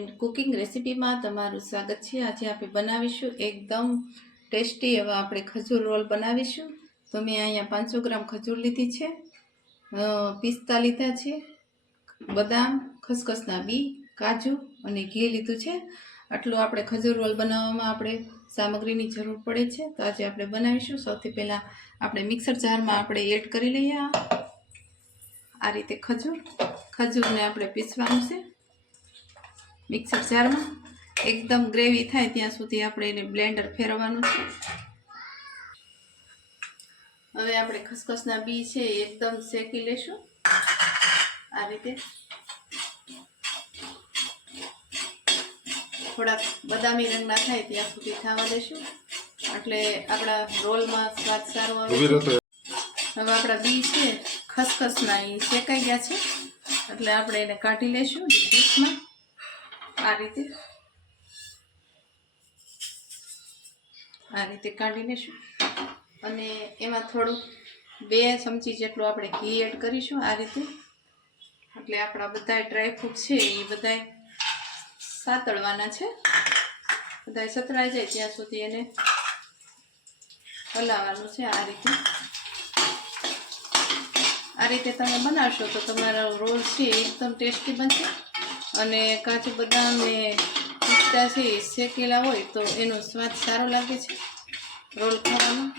Friend cooking રેસિપીમાં તમારું સ્વાગત છે. આજે આપણે બનાવીશું એકદમ ટેસ્ટી એવા આપણે ખજૂર રોલ બનાવીશું. તો મેં અહીંયા પાંચસો ગ્રામ ખજૂર લીધી છે. પિસ્તા લીધા છે. બદામ, ખસખસના બી, કાજુ અને ઘી લીધું છે. આટલું આપણે ખજૂર રોલ બનાવવામાં આપણે સામગ્રીની જરૂર પડે છે. તો આજે આપણે બનાવીશું. સૌથી પહેલાં આપણે મિક્સર જારમાં આપણે એડ કરી લઈએ આ રીતે ખજૂર, ખજૂરને આપણે પીસવાનું છે. મિક્સર જારમાં. એકદમ ગ્રેવી થાય ત્યાં સુધી આપણે એને બ્લેન્ડર ફેરવવાનું છે. હવે આપણે ખસખસના બી છે એ એકદમ શેકી લેશું. આ રીતે. થોડાક બદામી રંગના થાય ત્યાં સુધી થવા દેશું. એટલે આપણા રોલમાં સ્વાદ સારો આવે હવે આપણા બી છે ખસખસના એ શેકાઈ ગયા છે. એટલે આપણે એને કાઢી લઈશું ડીશમાં. આ રીતે. આ રીતે કાઢી લઈશું અને એમાં થોડું બે ચમચી જેટલું આપણે ઘી એડ કરીશું આ રીતે. એટલે આપણા બધા ડ્રાયફ્રૂટ છે, એ બધા સાતળવાના છે. બધા સતળાઈ જાય ત્યાં સુધી એને હલાવવાનું છે આ રીતે. આ રીતે તમે બનાવશો તો તમારો રોલ છે એકદમ ટેસ્ટી બનશે. અને કાજુ બદામ ને પિસ્તાથી શેકેલા હોય તો એનો સ્વાદ સારો લાગે છે. રોલ ખાવામાં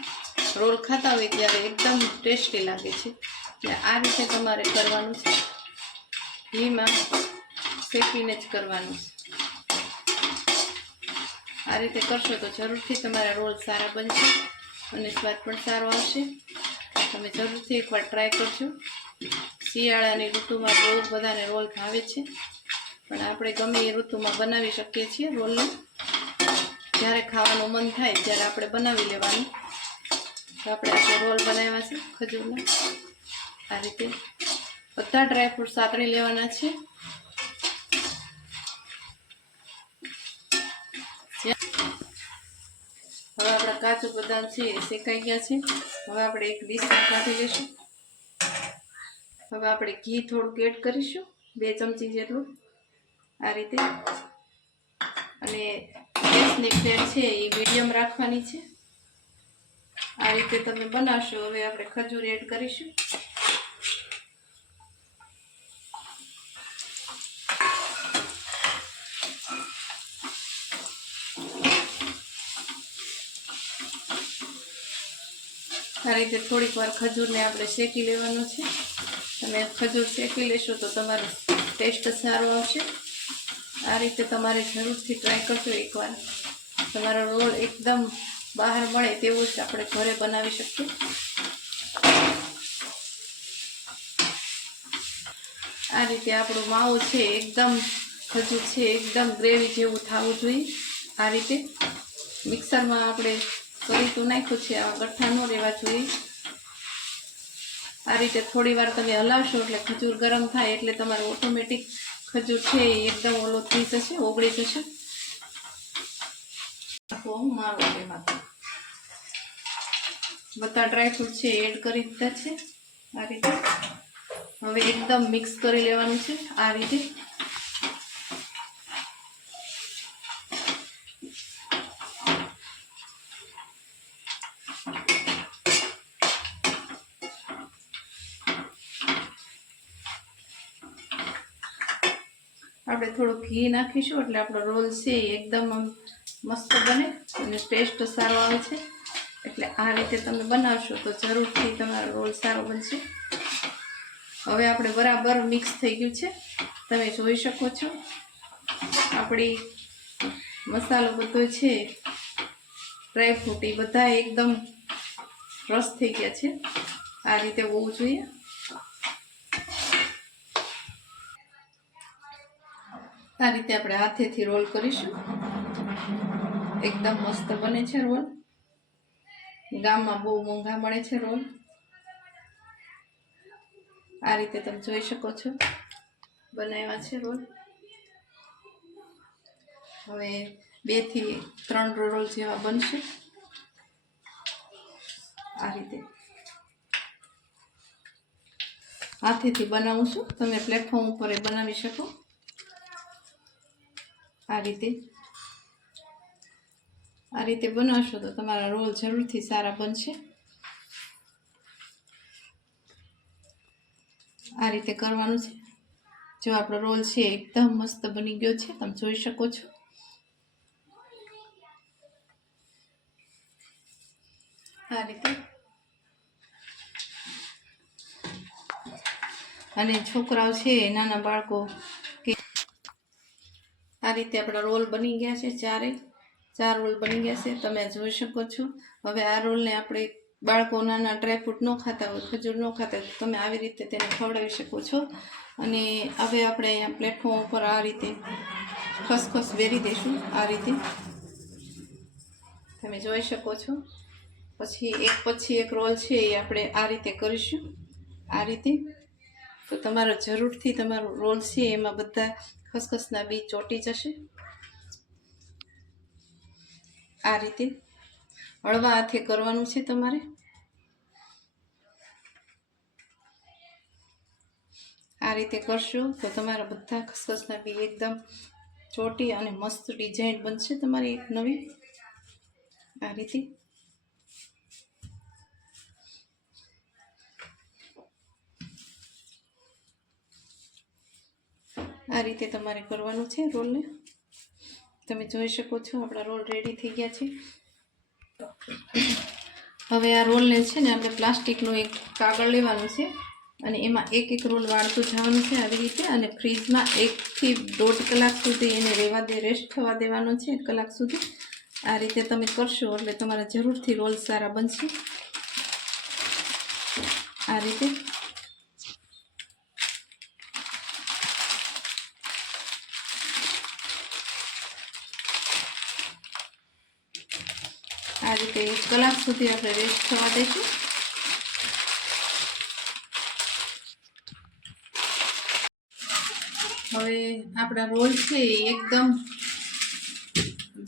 રોલ ખાતા હોય ત્યારે એકદમ ટેસ્ટી લાગે છે. એટલે આ રીતે તમારે કરવાનું છે. ઘીમાં શેકીને જ કરવાનું છે. આ રીતે કરશો તો જરૂરથી તમારા રોલ સારા બનશે અને સ્વાદ પણ સારો આવશે. તમે જરૂરથી એકવાર ટ્રાય કરજો. શિયાળાની ઋતુમાં બહુ બધાને રોલ ભાવે છે. પણ આપણે ગમે એ ઋતુમાં બનાવી શકીએ છીએ રોલને. જ્યારે ખાવાનું મન થાય ત્યારે આપણે બનાવી લેવાનું. તો આપણે આજે રોલ બનાવ્યા છે ખજૂરના, આ રીતે બધા ડ્રાયફ્રૂટ સાતળી લેવાના છે. હવે આપણા કાજુ બદામ છે એ શેકાઈ ગયા છે. હવે આપણે એક ડીશમાં કાઢી લઈશું. હવે આપણે ઘી થોડુંક એડ કરીશું, બે ચમચી જેટલું. આ રીતે. અને ગેસની ફ્લેમ છે એ મીડિયમ રાખવાની છે. આ રીતે તમે બનાવશો. હવે આપણે ખજૂર એડ કરીશું. આ રીતે થોડીક વાર ખજૂરને આપણે શેકી લેવાનું છે. તમે ખજૂર શેકી લેશો તો તમારો ટેસ્ટ સારો આવશે. આ રીતે તમારે જરૂરથી ટ્રાય કરજો એકવાર. તમારો રોલ એકદમ બહાર મળે તેવું જ આપણે ઘરે બનાવી શકીએ. આ રીતે આપણું માવું છે એકદમ ખજૂર છે, એકદમ ગ્રેવી જેવું થવું જોઈએ. આ રીતે મિક્સરમાં આપણે કરી તો નાખ્યું છે આવા ગઠ્ઠા ન રહેવા જોઈએ. આ રીતે થોડી વાર તમે હલાવશો એટલે ખજૂર ગરમ થાય એટલે તમારું ઓટોમેટિક ખજૂર છે એકદમ ઓલો થઈ જશે ઓગળી જશે હું મારું એમાં બધા ડ્રાયફ્રૂટ છે એડ કરી દીધા છે. આ રીતે. હવે એકદમ મિક્સ કરી લેવાનું છે આ રીતે. આપણે થોડું ઘી નાખીશું, એટલે આપણો રોલ છે એ એકદમ મસ્ત બને અને ટેસ્ટ સારો આવે છે. એટલે આ રીતે તમે બનાવશો તો જરૂરથી તમારો રોલ સારો બનશે. હવે આપણે બરાબર મિક્સ થઈ ગયું છે. તમે જોઈ શકો છો. આપણી મસાલો બધો છે. ડ્રાયફ્રૂટ એ બધા એકદમ રસ થઈ ગયા છે. આ રીતે હોવું જોઈએ. આ રીતે આપણે હાથેથી રોલ કરીશું. એકદમ મસ્ત બને છે રોલ. ગામમાં બહુ મોંઘા મળે છે રોલ. આ રીતે તમે જોઈ શકો છો. બનાવ્યા છે રોલ. હવે બેથી ત્રણ રોલ જેવા બનશે. આ રીતે. હાથેથી બનાવું છું. તમે પ્લેટફોર્મ ઉપર બનાવી શકો. આ રીતે. આ રીતે બનાવશો તો તમારા રોલ જરૂરથી સારા બનશે. આ રીતે કરવાનું છે. જો આપણો રોલ છે એકદમ મસ્ત બની ગયો છે, તમે જોઈ શકો છો. આ રીતે. અને છોકરાઓ છે નાના બાળકો આ રીતે આપણા રોલ બની ગયા છે ચારે ચાર રોલ બની ગયા છે, તમે જોઈ શકો છો. હવે આ રોલને આપણે બાળકો નાના ડ્રાયફ્રૂટ ન ખાતા હોય, ખજૂર ન ખાતા હોય તમે આવી રીતે તેને ખવડાવી શકો છો. અને હવે આપણે અહીંયા પ્લેટફોર્મ ઉપર આ રીતે ખસખસ વેરી દઈશું, આ રીતે. તમે જોઈ શકો છો. પછી એક પછી એક રોલ છે એ આપણે આ રીતે કરીશું. આ રીતે. તો તમારો જરૂરથી તમારો રોલ છે, એમાં બધા ખસખસના બી ચોંટી જશે. આ રીતે હળવા હાથે કરવાનું છે તમારે. આ રીતે કરશો તો તમારા બધા ખસખસના બી એકદમ ચોટી અને મસ્ત ડિઝાઇન બનશે તમારી એક નવી. આ રીતે આ રીતે તમારે કરવાનું છે રોલને. તમે જોઈ શકો છો, આપણા રોલ રેડી થઈ ગયા છે. હવે આ રોલને છે ને આપણે પ્લાસ્ટિકનું એક કાગળ લેવાનું છે અને એમાં એક એક રોલ વાળતું જવાનું છે આવી રીતે અને ફ્રીજમાં એકથી દોઢ કલાક સુધી એને રહેવા દે રેસ્ટ થવા દેવાનો છે એક કલાક સુધી. આ રીતે તમે કરશો એટલે તમારા જરૂરથી રોલ સારા બનશે. આ રીતે આ રીતે એક કલાક સુધી આપણે રેસ્ટ થવા દઈશું. હવે આપણા રોલ છે એ એકદમ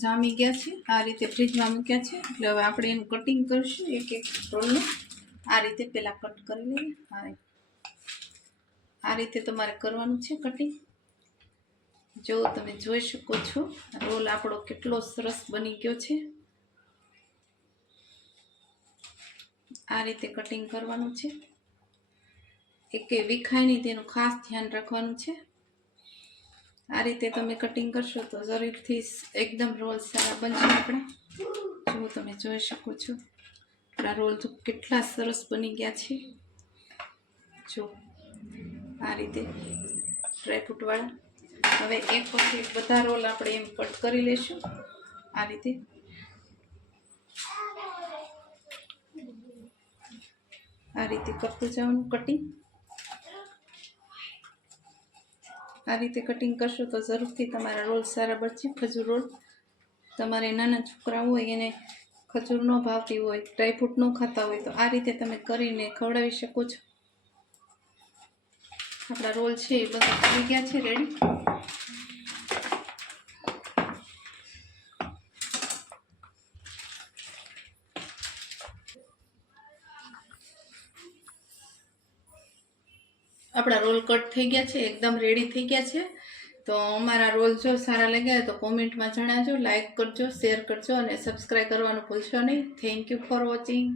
જામી ગયા છે. આ રીતે ફ્રીજમાં મૂક્યા છે. એટલે હવે આપણે એનું કટિંગ કરીશું એક એક રોલનું. આ રીતે પહેલાં કટ કરી લઈએ. આ આ રીતે તમારે કરવાનું છે કટિંગ જો તમે જોઈ શકો છો, રોલ આપણો કેટલો સરસ બની ગયો છે. આ રીતે કટિંગ કરવાનું છે. એકે વિખાય નહીં તેનું ખાસ ધ્યાન રાખવાનું છે. આ રીતે તમે કટિંગ કરશો તો જરૂરથી એકદમ રોલ સારા બનશે આપણા. જો તમે જોઈ શકો છો. આપણા રોલ કેટલા સરસ બની ગયા છે. જો આ રીતે ડ્રાયફ્રૂટવાળા હવે એક પછી બધા રોલ આપણે એમ કટ કરી લઈશું આ રીતે આ રીતે કરતું જવાનું કટિંગ આ રીતે કટિંગ કરશો તો જરૂરથી તમારા રોલ સારા બનશે, ખજૂર રોલ. તમારે નાના છોકરા હોય, એને ખજૂર ન ભાવતી હોય ડ્રાયફ્રૂટ ન ખાતા હોય, તો આ રીતે તમે કરીને ખવડાવી શકો છો. આપણા રોલ છે એ બધા થઈ ગયા છે રેડી આપણા રોલ કટ થઈ ગયા છે, એકદમ રેડી થઈ ગયા છે. તો અમારા રોલ જો સારા લાગ્યા હોય તો કોમેન્ટમાં જણાવજો લાઈક કરજો શેર કરજો અને સબસ્ક્રાઈબ કરવાનું ભૂલશો નહીં. Thank you for watching